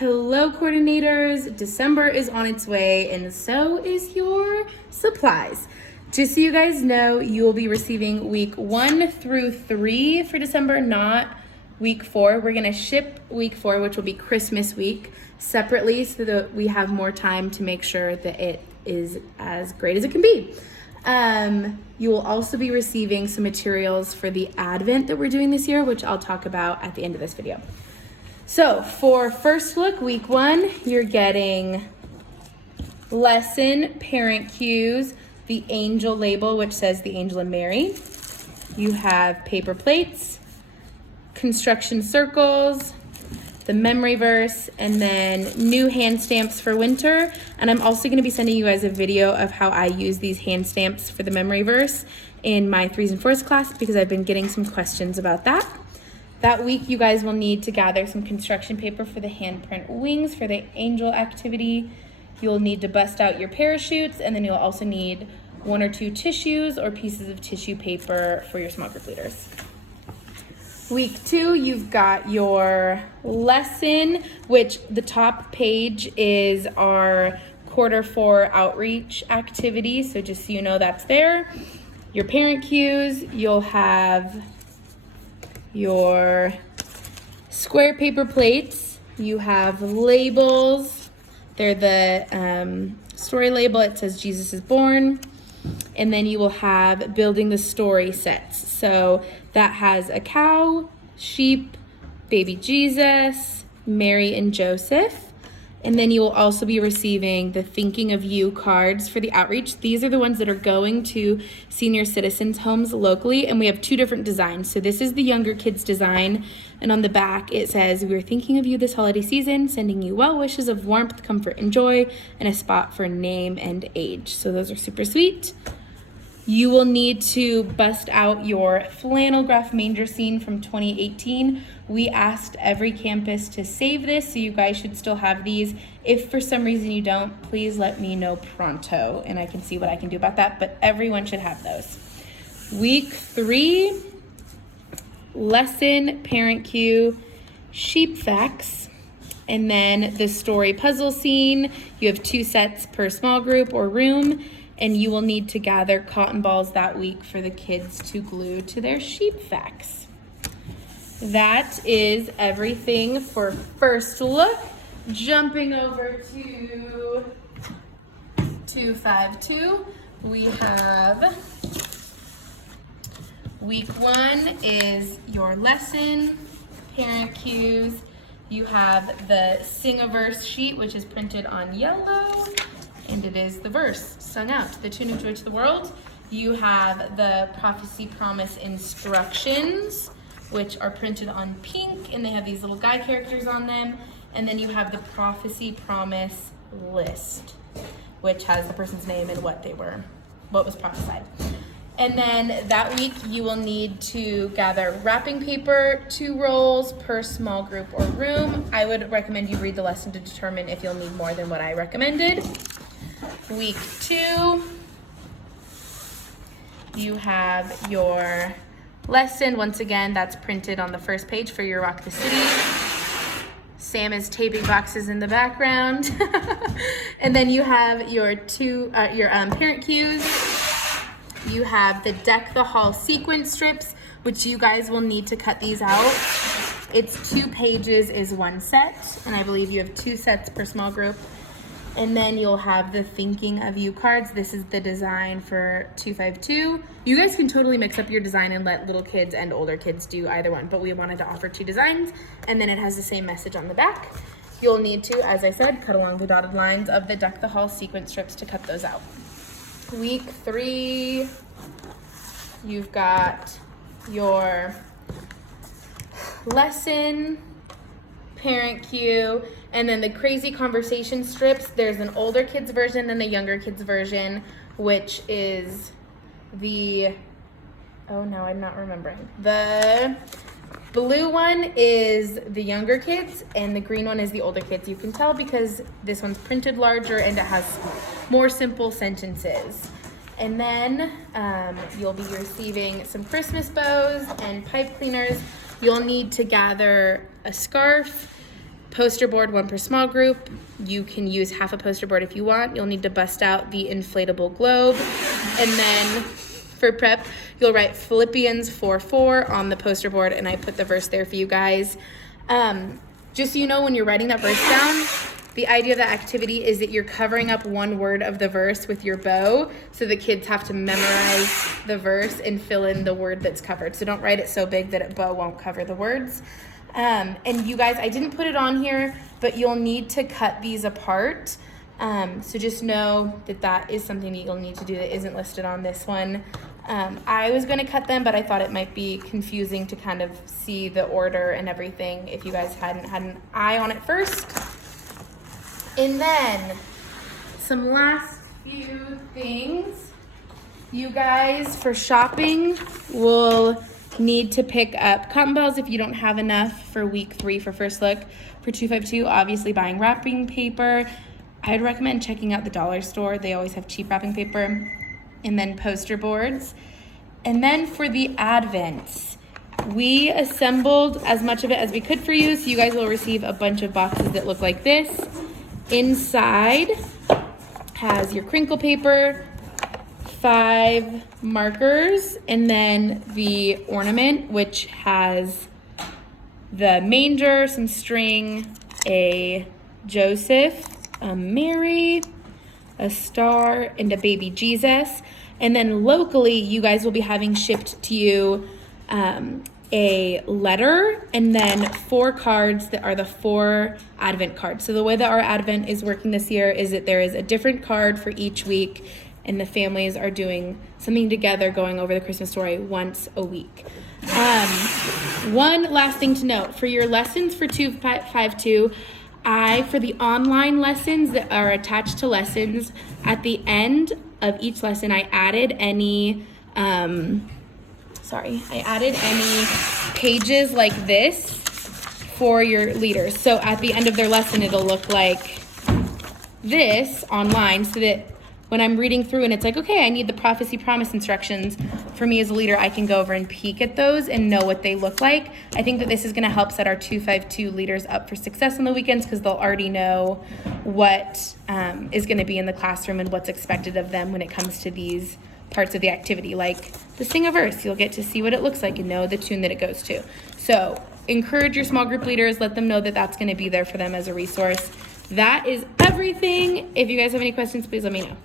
Hello coordinators, December is on its way and so is your supplies. Just so you guys know, you will be receiving week 1 through 3 for December, not week 4. We're gonna ship week 4, which will be Christmas week, separately so that we have more time to make sure that it is as great as it can be. You will also be receiving some materials for the Advent that we're doing this year, which I'll talk about at the end of this video. So for first look, week 1, you're getting lesson, parent cues, the angel label, which says the angel and Mary. You have paper plates, construction circles, the memory verse, and then new hand stamps for winter. And I'm also gonna be sending you guys a video of how I use these hand stamps for the memory verse in my 3s and 4s class because I've been getting some questions about that. That week, you guys will need to gather some construction paper for the handprint wings for the angel activity. You'll need to bust out your parachutes, and then you'll also need 1 or 2 tissues or pieces of tissue paper for your small group leaders. Week 2, you've got your lesson, which the top page is our Q4 outreach activity. So just so you know, that's there. Your parent cues, you'll have your square paper plates, you have labels, they're the story label, it says Jesus is born, and then you will have building the story sets. So that has a cow, sheep, baby Jesus, Mary and Joseph. And then you will also be receiving the Thinking of You cards for the outreach. These are the ones that are going to senior citizens homes locally, and we have 2 different designs. So this is the younger kids design, and on the back it says, "We are thinking of you this holiday season, sending you well wishes of warmth, comfort, and joy, and a spot for name and age." So those are super sweet. You will need to bust out your flannel graph manger scene from 2018. We asked every campus to save this, so you guys should still have these. If for some reason you don't, please let me know pronto, and I can see what I can do about that, but everyone should have those. Week 3, lesson, parent cue, sheep facts, and then the story puzzle scene. You have 2 sets per small group or room, and you will need to gather cotton balls that week for the kids to glue to their sheep facts. That is everything for first look. Jumping over to 252, we have week 1 is your lesson, parent cues. You have the Sing a Verse sheet, which is printed on yellow, and it is the verse sung out, the tune of joy to the world. You have the prophecy promise instructions, which are printed on pink, and they have these little guy characters on them. And then you have the prophecy promise list, which has the person's name and what was prophesied. And then that week you will need to gather wrapping paper, 2 rolls per small group or room. I would recommend you read the lesson to determine if you'll need more than what I recommended. Week 2, you have your lesson. Once again, that's printed on the first page for your Rock the City. Sam is taping boxes in the background. And then you have your parent cues. You have the Deck the Hall sequence strips, which you guys will need to cut these out. It's 2 pages is 1 set, and I believe you have 2 sets per small group. And then you'll have the Thinking of You cards. This is the design for 252. You guys can totally mix up your design and let little kids and older kids do either one, but we wanted to offer 2 designs, and then it has the same message on the back. You'll need to, as I said, cut along the dotted lines of the Deck the Hall sequence strips to cut those out. Week 3, you've got your lesson, parent cue, and then the crazy conversation strips. There's an older kids version and a younger kids version, which is the, oh no, I'm not remembering. The blue one is the younger kids and the green one is the older kids. You can tell because this one's printed larger and it has more simple sentences. And then you'll be receiving some Christmas bows and pipe cleaners. You'll need to gather a scarf, Poster board, 1 per small group. You can use half a poster board if you want. You'll need to bust out the inflatable globe. And then for prep, you'll write Philippians 4:4 on the poster board, and I put the verse there for you guys. Just so you know, when you're writing that verse down, the idea of that activity is that you're covering up one word of the verse with your bow, so the kids have to memorize the verse and fill in the word that's covered. So don't write it so big that a bow won't cover the words. And you guys, I didn't put it on here, but you'll need to cut these apart. So just know that that is something that you'll need to do that isn't listed on this one. I was going to cut them, but I thought it might be confusing to kind of see the order and everything if you guys hadn't had an eye on it first. And then some last few things. You guys, for shopping, will need to pick up cotton balls if you don't have enough for week 3 for first look. For 252, obviously buying wrapping paper. I'd recommend checking out the dollar store. They always have cheap wrapping paper. And then poster boards. And then for the Advents, we assembled as much of it as we could for you. So you guys will receive a bunch of boxes that look like this. Inside has your crinkle paper, 5 markers, and then the ornament, which has the manger, some string, a Joseph, a Mary, a star, and a baby Jesus. And then locally, you guys will be having shipped to you a letter and then 4 cards that are the 4 Advent cards. So the way that our Advent is working this year is that there is a different card for each week, and the families are doing something together, going over the Christmas story once a week. One last thing to note, for your lessons for 252, for the online lessons that are attached to lessons, at the end of each lesson, I added any pages like this for your leaders. So at the end of their lesson, it'll look like this online, so that when I'm reading through and it's like, okay, I need the prophecy promise instructions, for me as a leader, I can go over and peek at those and know what they look like. I think that this is going to help set our 252 leaders up for success on the weekends, because they'll already know what is going to be in the classroom and what's expected of them when it comes to these parts of the activity, like the sing a verse. You'll get to see what it looks like and know the tune that it goes to. So encourage your small group leaders, let them know that that's going to be there for them as a resource. That is everything. If you guys have any questions, please let me know.